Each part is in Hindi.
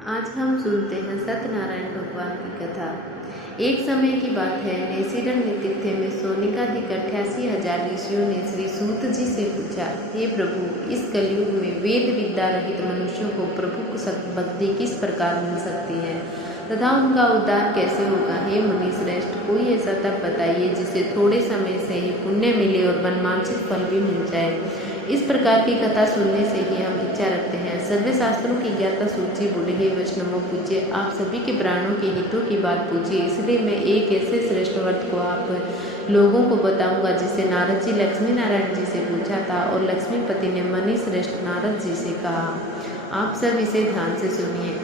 आज हम सुनते हैं सत्यनारायण भगवान की कथा। एक समय की बात है, नेसीरण्य तीर्थ में सोनिकाधिक 88,000 ऋषियों ने श्री सूत जी से पूछा, हे प्रभु, इस कलयुग में वेद विद्या रहित मनुष्यों को प्रभु भक्ति किस प्रकार मिल सकती है तथा उनका उद्धार कैसे होगा। हे मुनि श्रेष्ठ, कोई ऐसा तप बताइए जिससे थोड़े समय से ही पुण्य मिले और मनवांछित फल भी मिल जाए। इस प्रकार की कथा सुनने से ही हम इच्छा रखते हैं। सर्वे शास्त्रों की ज्ञाता सूची बोले, हे वैष्णवों पूछिए, आप सभी के प्राणों के हितों की बात पूछिए, इसलिए मैं एक ऐसे श्रेष्ठ व्रत को आप लोगों को बताऊंगा जिसे नारद जी लक्ष्मी नारायण जी से पूछा था और लक्ष्मीपति ने मणि श्रेष्ठ नारद जी से कहा। आप सब इसे ध्यान से सुनिए।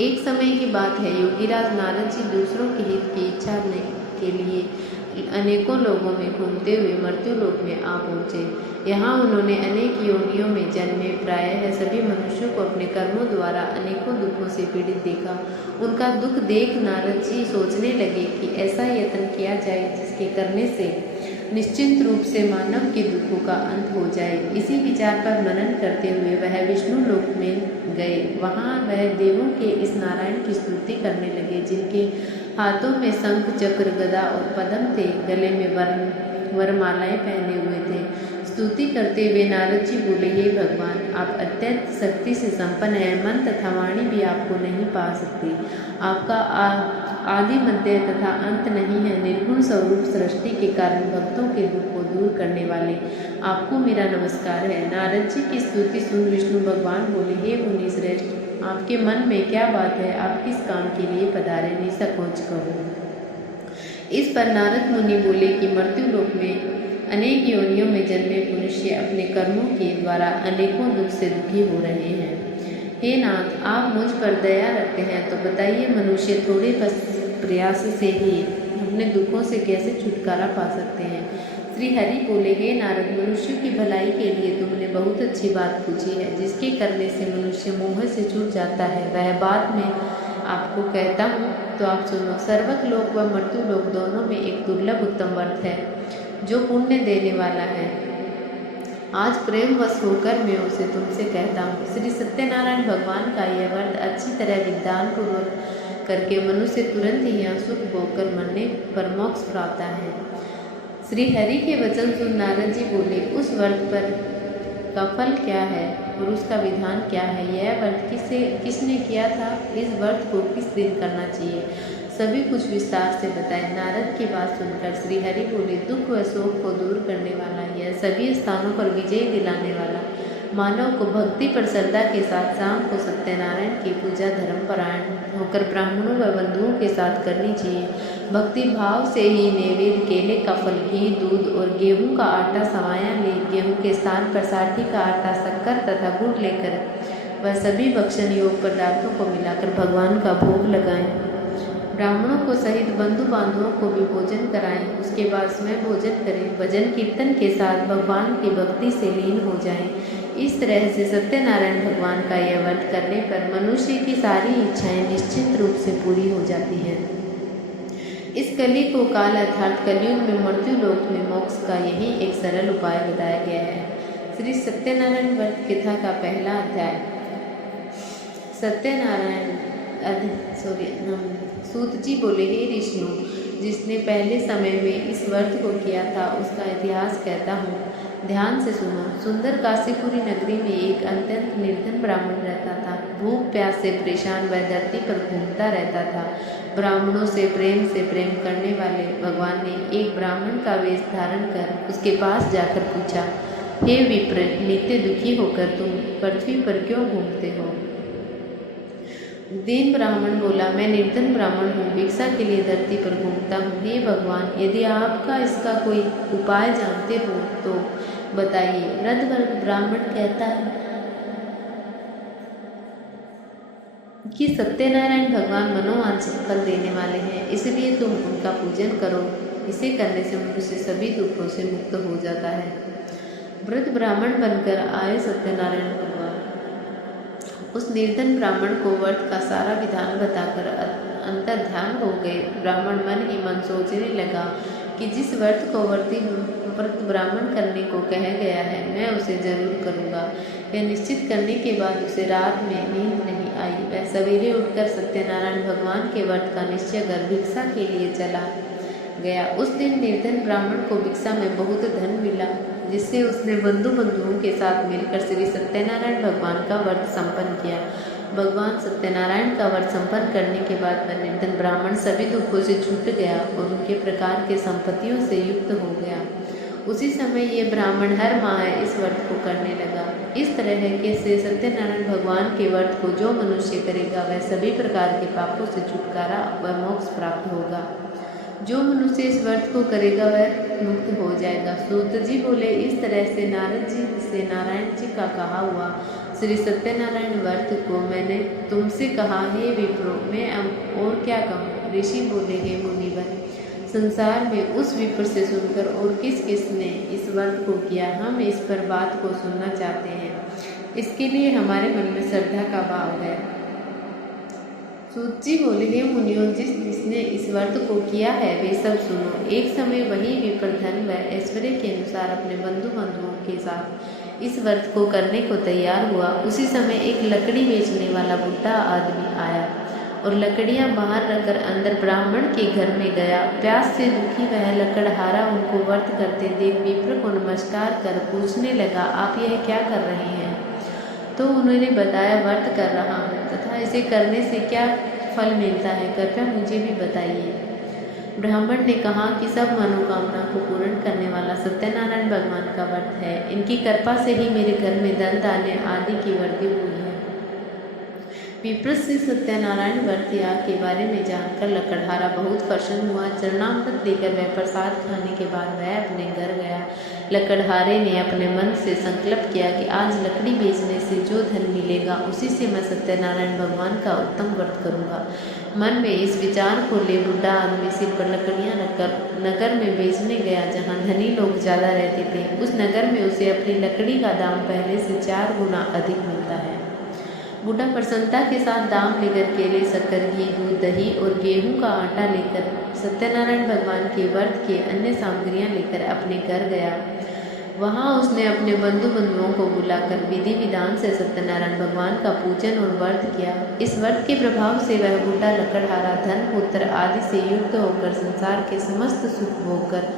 एक समय की बात है, योगीराज नारद जी दूसरों के हित की इच्छा के लिए अनेकों लोगों में घूमते हुए मृत्यु लोक में आ पहुँचे। यहाँ उन्होंने अनेक योनियों में जन्मे प्रायः सभी मनुष्यों को अपने कर्मों द्वारा अनेकों दुखों से पीड़ित देखा। उनका दुख देख नारद जी सोचने लगे कि ऐसा यत्न किया जाए जिसके करने से निश्चिंत रूप से मानव के दुखों का अंत हो जाए। इसी विचार पर मनन करते हुए वह विष्णु लोक में गए। वहाँ वह देवों के इस नारायण की स्तुति करने लगे, जिनके हाथों में शंख चक्र गदा और पद्म थे, गले में वरमालाएं पहने हुए थे। स्तुति करते हुए नारद जी बोले, हे भगवान, आप अत्यंत शक्ति से संपन्न हैं, मन तथा वाणी भी आपको नहीं पा सकती। आपका आदि मध्य तथा अंत नहीं है। निर्गुण स्वरूप सृष्टि के कारण भक्तों के दुख को दूर करने वाले आपको मेरा नमस्कार है। नारद जी की स्तुति सुन विष्णु भगवान बोले, हे मुनि श्रेष्ठ, आपके मन में क्या बात है? आप किस काम के लिए पधारे, निसंकोच कहो। इस पर नारद मुनि बोले कि मृत्यु लोक में अनेक योनियों में जन्मे मनुष्य अपने कर्मों के द्वारा अनेकों दुख से दुखी हो रहे हैं। हे नाथ, आप मुझ पर दया रखते हैं तो बताइए, मनुष्य थोड़े प्रयास से ही अपने दुखों से कैसे छुटकारा पा सकते हैं। श्री हरि बोले, हे नारद, मनुष्य की भलाई के लिए तुमने बहुत अच्छी बात पूछी है। जिसके करने से मनुष्य मोह से छूट जाता है वह बात मैं आपको कहता हूँ, तो आप सुनो। सर्वक लोक व मृत्यु लोक दोनों में एक दुर्लभ उत्तम व्रत है जो पुण्य देने वाला है। आज प्रेम वश होकर मैं उसे तुमसे कहता हूँ। श्री सत्यनारायण भगवान का यह व्रत अच्छी तरह विधान पूर्वक करके मनुष्य तुरंत ही यहाँ सुख भोगकर मरने पर मोक्ष प्राप्त है। श्री हरि के वचन सुन नारद जी बोले, उस व्रत पर का फल क्या है और उसका विधान क्या है? यह व्रत किसने किया था? इस व्रत को किस दिन करना चाहिए? सभी कुछ विस्तार से बताए। नारद की बात सुनकर श्री हरि बोले, दुख व शोक को दूर करने वाला, यह सभी स्थानों पर विजय दिलाने वाला, मानव को भक्ति पर श्रद्धा के साथ शाम को सत्यनारायण की पूजा धर्मपरायण होकर ब्राह्मणों व बंधुओं के साथ करनी चाहिए। भक्ति भाव से ही नैवेद्य, केले का फल, घी, दूध और गेहूं का आटा सवाया ले। गेहूं के स्थान पर साठी का आटा, शक्कर तथा गुड़ लेकर वह सभी भक्षण योग पदार्थों को मिलाकर भगवान का भोग लगाएं। ब्राह्मणों को सहित बंधु बांधवों को भी भोजन कराएं। उसके बाद स्वयं भोजन करें। भजन कीर्तन के साथ भगवान की भक्ति से लीन हो जाएं। इस तरह से सत्यनारायण भगवान का यह व्रत करने पर मनुष्य की सारी इच्छाएं निश्चित रूप से पूरी हो जाती हैं। इस कली को काल अर्थात कलयुग में मृत्यु लोक में मोक्ष का यही एक सरल उपाय बताया गया है। श्री सत्यनारायण व्रत कथा का पहला अध्याय। सूत जी बोले, हे ऋषियों, जिसने पहले समय में इस व्रत को किया था उसका इतिहास कहता हूँ, ध्यान से सुनो। सुंदर काशीपुरी नगरी में एक अत्यंत निर्धन ब्राह्मण रहता था। भूख प्यास से परेशान वह धरती पर घूमता रहता था। ब्राह्मणों से प्रेम करने वाले भगवान ने एक ब्राह्मण का वेश धारण कर उसके पास जाकर पूछा, हे विप्र, नित्य दुखी होकर तुम पृथ्वी पर क्यों घूमते हो? दीन ब्राह्मण बोला, मैं निर्धन ब्राह्मण हूँ, भिक्षा के लिए धरती पर घूमता हूँ। हे भगवान, यदि आपका इसका कोई उपाय जानते हो तो बताइए। वृद्ध ब्राह्मण कहता है कि सत्यनारायण भगवान मनोवांछित फल देने वाले हैं, इसलिए तुम उनका पूजन करो। इसे करने से मनुष्य सभी दुखों से मुक्त हो जाता है। वृद्ध ब्राह्मण बनकर आए सत्यनारायण भगवान उस निर्धन ब्राह्मण को व्रत का सारा विधान बताकर अंतर ध्यान हो गए। ब्राह्मण मन ही मन सोचने लगा, कि जिस व्रत ब्राह्मण करने को कहा गया है मैं उसे जरूर करूँगा। यह निश्चित करने के बाद उसे रात में नींद नहीं आई। वह सवेरे उठकर सत्यनारायण भगवान के व्रत का निश्चय कर भिक्षा के लिए चला गया। उस दिन निर्धन ब्राह्मण को भिक्षा में बहुत धन मिला, जिससे उसने बंधुओं के साथ मिलकर श्री सत्यनारायण भगवान का व्रत संपन्न किया। भगवान सत्यनारायण का व्रत संपन्न करने के बाद वह निर्धन ब्राह्मण सभी दुखों से छूट गया और उनके प्रकार के संपत्तियों से युक्त हो गया। उसी समय ये ब्राह्मण हर माह इस व्रत को करने लगा। इस तरह के से सत्यनारायण भगवान के व्रत को जो मनुष्य करेगा वह सभी प्रकार के पापों से छुटकारा व मोक्ष प्राप्त होगा। जो मनुष्य इस व्रत को करेगा वह मुक्त हो जाएगा। सूत जी बोले, इस तरह से नारद जी से नारायण जी का कहा हुआ श्री सत्यनारायण व्रत को मैंने तुमसे कहा, हे विप्रो, मैं अब और क्या कहूँ। ऋषि बोले, हे मुनिवर, संसार में उस विप्र से सुनकर और किसने इस व्रत को किया, हम इस पर बात को सुनना चाहते हैं। इसके लिए हमारे मन में श्रद्धा का भाव है। सूत जी बोले, हे मुनियों, जिसने इस व्रत को किया है वे सब सुनो। एक समय वही विप्र धन व ऐश्वर्य के अनुसार अपने बंधुओं के साथ इस व्रत को करने को तैयार हुआ। उसी समय एक लकड़ी बेचने वाला बुढ़ा आदमी आया और लकड़ियां बाहर रखकर अंदर ब्राह्मण के घर में गया। प्यास से दुखी वह लकड़हारा उनको व्रत करते देख विप्र को नमस्कार कर पूछने लगा, आप यह क्या कर रहे हैं? तो उन्होंने बताया, व्रत कर रहा हूँ तथा इसे करने से क्या फल मिलता है, कृपया मुझे भी बताइए। ब्राह्मण ने कहा कि सब मनोकामना को पूर्ण करने वाला सत्यनारायण भगवान का व्रत है। इनकी कृपा से ही मेरे घर में धन धान्य आदि की वृद्धि हुई है। विप्र से सत्यनारायण व्रत याग के बारे में जानकर लकड़हारा बहुत प्रसन्न हुआ। चरणामृत लेकर वह प्रसाद खाने के बाद वह अपने घर गया। लकड़हारे ने अपने मन से संकल्प किया कि आज लकड़ी बेचने से जो धन मिलेगा उसी से मैं सत्यनारायण भगवान का उत्तम व्रत करूंगा। मन में इस विचार को ले बुढ़ा आदमी सिर पर लकड़ियां रखकर नगर में बेचने गया, जहाँ धनी लोग ज्यादा रहते थे। उस नगर में उसे अपनी लकड़ी का दाम पहले से 4 गुना अधिक मिलता है। बूढ़ा प्रसन्नता के साथ दाम लेकर केले, शक्कर, घी, दूध, दही और गेहूं का आटा लेकर सत्यनारायण भगवान के व्रत की अन्य सामग्रियां लेकर अपने घर गया। वहां उसने अपने बंधुओं को बुलाकर विधि विधान से सत्यनारायण भगवान का पूजन और व्रत किया। इस व्रत के प्रभाव से वह बूढ़ा लकड़हारा धन पुत्र आदि से युक्त होकर संसार के समस्त सुख भोगकर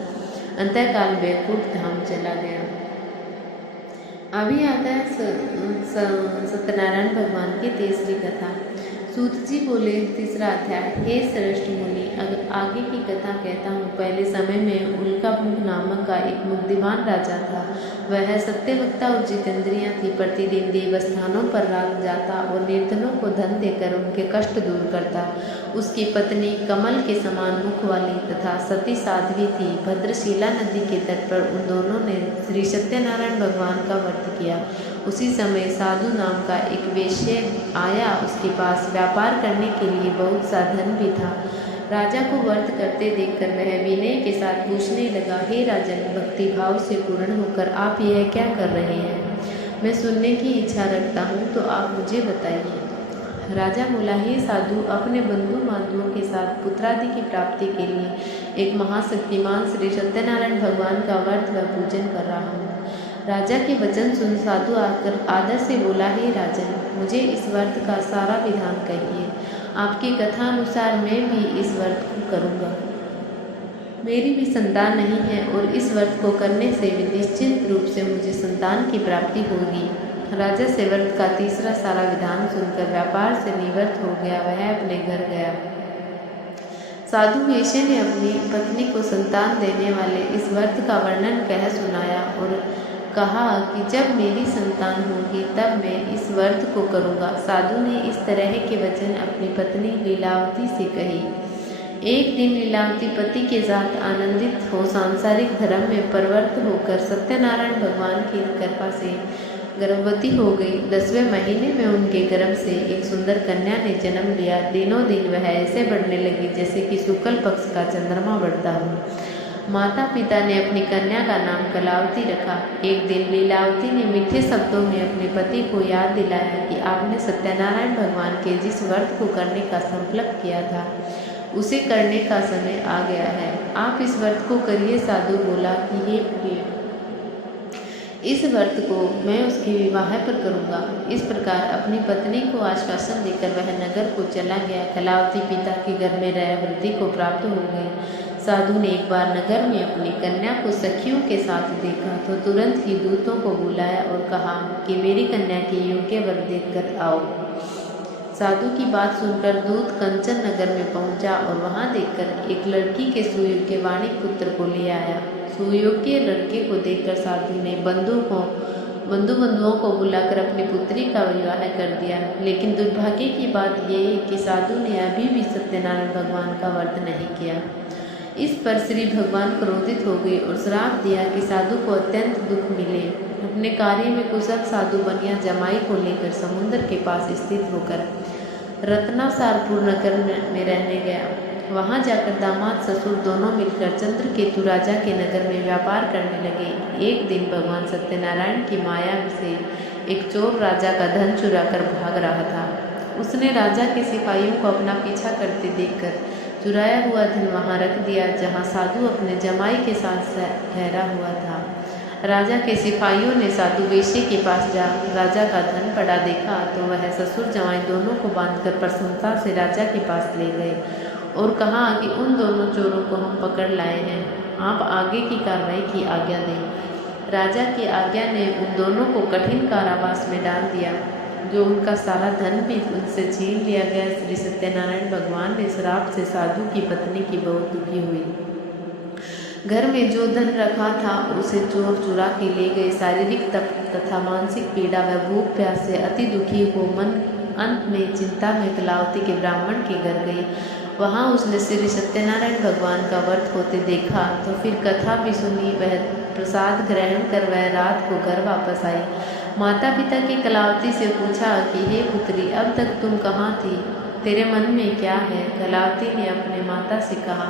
अंतःकाल वैकुंठ धाम चला गया। अभी आता है सत्यनारायण भगवान की तीसरी कथा। सूत जी बोले, तीसरा अध्याय। हे श्रेष्ठ मुनि, आगे की कथा कहता हूँ। पहले समय में उल्कामुख नामक का एक बुद्धिमान राजा था। वह सत्यवक्ता और जितेंद्रियाँ थी। प्रतिदिन देवस्थानों पर रात जाता और निर्धनों को धन देकर उनके कष्ट दूर करता। उसकी पत्नी कमल के समान मुख वाली तथा सती साध्वी थी। भद्रशिला नदी के तट पर उन दोनों ने श्री सत्यनारायण भगवान का व्रत किया। उसी समय साधु नाम का एक वेश्य आया। उसके पास व्यापार करने के लिए बहुत सा धन भी था। राजा को व्रत करते देखकर वह विनय के साथ पूछने लगा, हे राजन, भक्ति भाव से पूर्ण होकर आप यह क्या कर रहे हैं? मैं सुनने की इच्छा रखता हूँ, तो आप मुझे बताइए। राजा बोला, हे साधु, अपने बंधु बांधवों के साथ पुत्रादि की प्राप्ति के लिए एक महाशक्तिमान श्री सत्यनारायण भगवान का व्रत व पूजन कर रहा हूँ। राजा के वचन सुन साधु आकर आदर से बोला, हे राजन, मुझे इस व्रत का सारा विधान कहिए। आपकी कथा अनुसार मैं भी इस व्रत को करूँगा। मेरी भी संतान नहीं है और इस व्रत को करने से भी निश्चित रूप से मुझे संतान की प्राप्ति होगी। राजा से व्रत का तीसरा सारा विधान सुनकर व्यापार से निवृत्त हो गया। वह अपने घर गया। साधु वेश्या ने अपनी पत्नी को संतान देने वाले इस व्रत का वर्णन कह सुनाया और कहा कि जब मेरी संतान होगी तब मैं इस व्रत को करूँगा। साधु ने इस तरह के वचन अपनी पत्नी लीलावती से कही। एक दिन लीलावती पति के साथ आनंदित हो सांसारिक धर्म में प्रवृत्त होकर सत्यनारायण भगवान की कृपा से गर्भवती हो गई। 10वें महीने में उनके गर्भ से एक सुंदर कन्या ने जन्म लिया। दिनों दिन वह ऐसे बढ़ने लगी जैसे कि शुक्ल पक्ष का चंद्रमा बढ़ता हो। माता पिता ने अपनी कन्या का नाम कलावती रखा। एक दिन लीलावती ने मीठे शब्दों में अपने पति को याद दिलाया कि आपने सत्यनारायण भगवान के जिस व्रत को करने का संकल्प किया था उसे करने का समय आ गया है। आप इस व्रत को करिए। साधु बोला कि हे प्रिय, इस व्रत को मैं उसके विवाह पर करूँगा। इस प्रकार अपनी पत्नी को आश्वासन देकर वह नगर को चला गया। कलावती पिता के घर में रह वृद्धि को प्राप्त हो गई। साधु ने एक बार नगर में अपनी कन्या को सखियों के साथ देखा तो तुरंत ही दूतों को बुलाया और कहा कि मेरी कन्या के योग्य वर देखकर आओ। साधु की बात सुनकर दूत कंचन नगर में पहुंचा और वहां देखकर एक लड़की के सुयोग्य वाणिक पुत्र को ले आया। सुयोग्य लड़के को देखकर साधु ने बंधुओं को बुलाकर अपनी पुत्री का विवाह कर दिया। लेकिन दुर्भाग्य की बात यह है कि साधु ने अभी भी सत्यनारायण भगवान का व्रत नहीं किया। इस पर श्री भगवान क्रोधित हो गए और श्राप दिया कि साधु को अत्यंत दुख मिले। अपने कार्य में कुशल साधु बनिया जमाई को लेकर समुद्र के पास स्थित होकर रत्नासारपुर नगर में रहने गया। वहां जाकर दामाद ससुर दोनों मिलकर चंद्रकेतु राजा के नगर में व्यापार करने लगे। एक दिन भगवान सत्यनारायण की माया से एक चोर राजा का धन चुराकर भाग रहा था। उसने राजा के सिपाहियों को अपना पीछा करते देखकर चुराया हुआ धन वहां रख दिया जहां साधु अपने जमाई के साथ ठहरा हुआ था। राजा के सिपाहियों ने साधु वेश्या के पास जा राजा का धन पड़ा देखा तो वह ससुर जमाई दोनों को बांधकर प्रसन्नता से राजा के पास ले गए और कहा कि उन दोनों चोरों को हम पकड़ लाए हैं, आप आगे की कार्रवाई की आज्ञा दें। राजा की आज्ञा ने उन दोनों को कठिन कारावास में डाल दिया, जो उनका सारा धन भी उनसे छीन लिया गया। श्री सत्यनारायण भगवान ने श्राप से साधु की पत्नी की बहुत दुखी हुई। घर में जो धन रखा था उसे चोर चुरा के ले गए। शारीरिक तप तथा मानसिक पीड़ा व भूख प्यास से अति दुखी हो मन अंत में चिंता में कलावती के ब्राह्मण के घर गई। वहां उसने श्री सत्यनारायण भगवान का व्रत होते देखा तो फिर कथा भी सुनी। वह प्रसाद ग्रहण कर वह रात को घर वापस आई। माता पिता की कलावती से पूछा कि हे पुत्री, अब तक तुम कहाँ थी, तेरे मन में क्या है? कलावती ने अपने माता से कहा,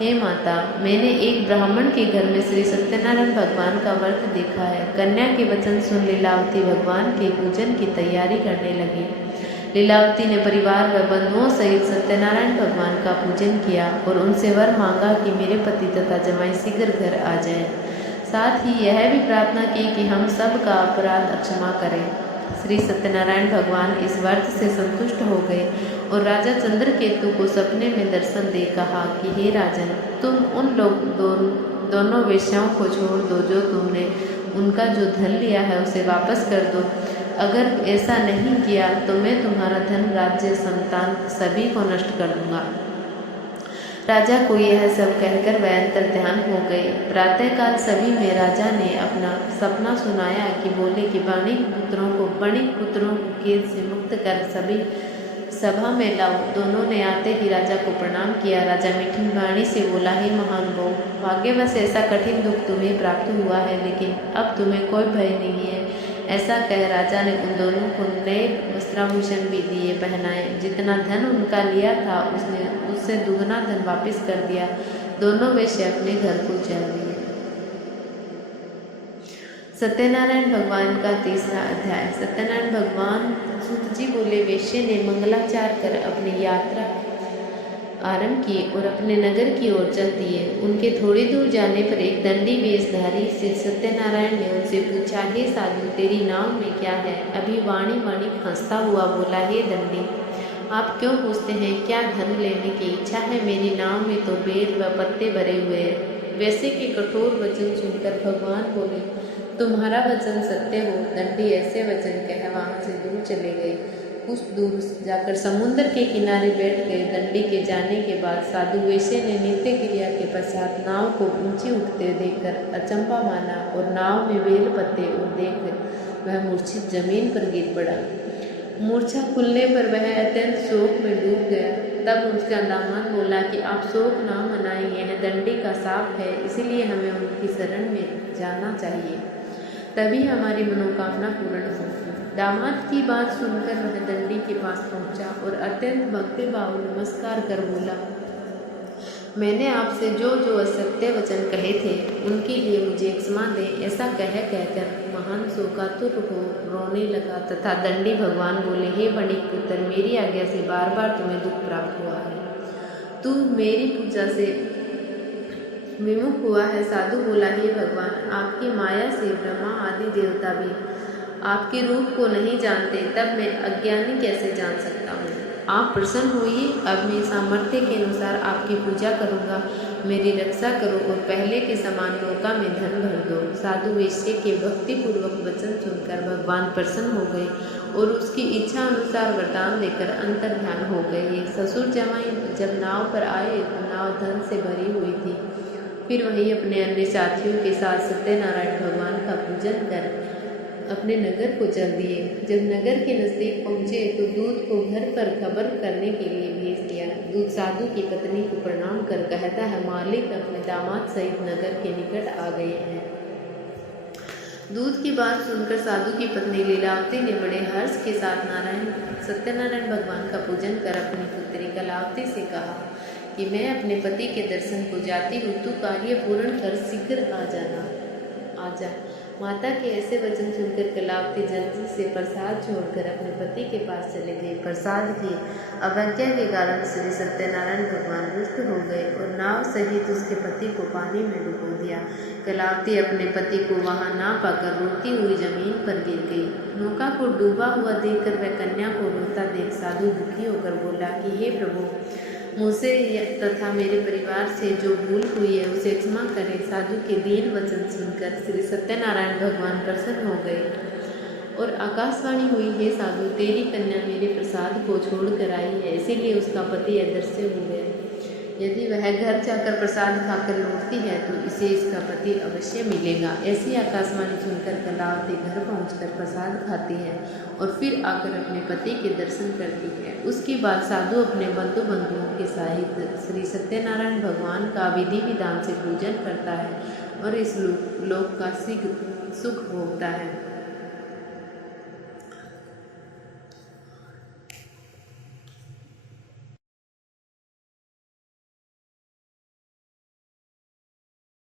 हे माता, मैंने एक ब्राह्मण के घर में श्री सत्यनारायण भगवान का व्रत देखा है। कन्या के वचन सुन लीलावती भगवान के पूजन की तैयारी करने लगी। लीलावती ने परिवार व बंधुओं सहित सत्यनारायण भगवान का पूजन किया और उनसे वर मांगा कि मेरे पति तथा जमाई शीघ्र घर आ जाएं। साथ ही यह भी प्रार्थना की कि हम सब का अपराध क्षमा करें। श्री सत्यनारायण भगवान इस व्रत से संतुष्ट हो गए और राजा चंद्रकेतु को सपने में दर्शन दे कहा कि हे राजन, तुम उन दोनों वेश्याओं को छोड़ दो जो तुमने उनका जो धन लिया है उसे वापस कर दो। अगर ऐसा नहीं किया तो मैं तुम्हारा धन, राज्य, संतान सभी को नष्ट कर दूंगा। राजा को यह सब कहकर वह अंतर ध्यान हो गए। प्रातःकाल सभी में राजा ने अपना सपना सुनाया कि बोले कि बणिक पुत्रों को कैद से मुक्त कर सभी सभा में लाओ। दोनों ने आते ही राजा को प्रणाम किया। राजा मीठी वाणी से बोला, हे महान बहु, भाग्यवश ऐसा कठिन दुख तुम्हें प्राप्त हुआ है, लेकिन अब तुम्हें कोई भय नहीं है। ऐसा कह राजा ने उन दोनों को नए वस्त्राभूषण भी दिए, पहनाए। जितना धन उनका लिया था उससे दुगना धन वापस कर दिया। दोनों वेश्या अपने घर को चल दिए। सत्यनारायण भगवान का तीसरा अध्याय। सत्यनारायण भगवान सूत जी बोले, वेश्या ने मंगलाचार कर अपनी यात्रा आरंभ किए और अपने नगर की ओर चल दिए। उनके थोड़ी दूर जाने पर एक दंडी वेशधारी से सत्यनारायण ने उनसे पूछा, हे साधु, तेरी नाव में क्या है? अभी वाणी हंसता हुआ बोला, हे दंडी, आप क्यों पूछते हैं? क्या धन लेने की इच्छा है? मेरी नाव में तो बेर व पत्ते भरे हुए हैं। वैसे के कठोर वचन सुनकर भगवान बोले, तुम्हारा वचन सत्य हो। दंडी ऐसे वचन कह वहां से दूर चले गए। कुछ दूर जाकर समुद्र के किनारे बैठ गए। दंडी के जाने के बाद साधु वेश्या ने नित्य क्रिया के पश्चात नाव को ऊंची उठते देखकर अचंभा माना और नाव में बेल पत्ते और देख वह मूर्छित जमीन पर गिर पड़ा। मूर्छा खुलने पर वह अत्यंत शोक में डूब गया। तब उसका दामाद बोला कि आप शोक ना मनाएं, यह दंडी का शाप है, इसीलिए हमें उनकी शरण में जाना चाहिए, तभी हमारी मनोकामना पूर्ण होगी। दामाद की बात सुनकर वह दंडी के पास पहुंचा और अत्यंत भक्तिभाव नमस्कार कर बोला, मैंने आपसे जो जो असत्य वचन कहे थे उनके लिए मुझे क्षमा दें। ऐसा कहकर महान शोकातुर हो रोने लगा तथा दंडी भगवान बोले, हे बणिक पुत्र, मेरी आज्ञा से बार बार तुम्हें दुख प्राप्त हुआ है। तू मेरी पूजा से विमुख हुआ है। साधु बोला, हे भगवान, आपकी माया से ब्रह्मा आदि देवता भी आपके रूप को नहीं जानते, तब मैं अज्ञानी कैसे जान सकता हूँ। आप प्रसन्न होइए, अब मैं सामर्थ्य के अनुसार आपकी पूजा करूँगा। मेरी रक्षा करो और पहले के समान नौका में धन भर दो। साधु वेश्य के भक्तिपूर्वक वचन सुनकर भगवान प्रसन्न हो गए और उसकी इच्छा अनुसार वरदान देकर अंतर्ध्यान हो गए। ससुर जमाई जब नाव पर आए तो नाव धन से भरी हुई थी। फिर वहीं अपने अन्य साथियों के साथ सत्यनारायण भगवान का पूजन कर अपने नगर को चल दिए। जब नगर के नज़दीक पहुँचे तो दूत को घर पर खबर करने के लिए भेज दिया। दूत साधु की पत्नी को प्रणाम कर कहता है, मालिक अपने दामाद सहित नगर के निकट आ गए हैं। दूत की बात सुनकर साधु की पत्नी लीलावती ने बड़े हर्ष के साथ सत्यनारायण भगवान का पूजन कर अपनी पुत्री कलावती से कहा कि मैं अपने पति के दर्शन को जाती हूँ, तू कार्य पूर्ण कर शीघ्र आ जा। माता के ऐसे वचन सुनकर कलावती जल्दी से प्रसाद छोड़कर अपने पति के पास चले गए। प्रसाद की अवज्ञा के कारण श्री सत्यनारायण भगवान रुष्ट हो गए और नाव सहित उसके पति को पानी में डुबो दिया। कलावती अपने पति को वहां ना पाकर रोती हुई जमीन पर गिर गई। नौका को डूबा हुआ देखकर वह कन्या को रोता देख साधु दुखी होकर बोला कि हे प्रभु, मुझसे तथा मेरे परिवार से जो भूल हुई है उसे क्षमा करें। साधु के दीन वचन सुनकर श्री सत्यनारायण भगवान प्रसन्न हो गए और आकाशवाणी हुई, हे साधु, तेरी कन्या मेरे प्रसाद को छोड़कर आई है, इसीलिए उसका पति अदृश्य हो गया। यदि वह घर जाकर प्रसाद खाकर लौटती है तो इसे इसका पति अवश्य मिलेगा। ऐसी आकाशवाणी सुनकर कलावती घर पहुंचकर प्रसाद खाती है और फिर आकर अपने पति के दर्शन करती है। उसके बाद साधु अपने बंधुओं के सहित श्री सत्यनारायण भगवान का विधि विधान से पूजन करता है और इस लोक का सुख भोगता है।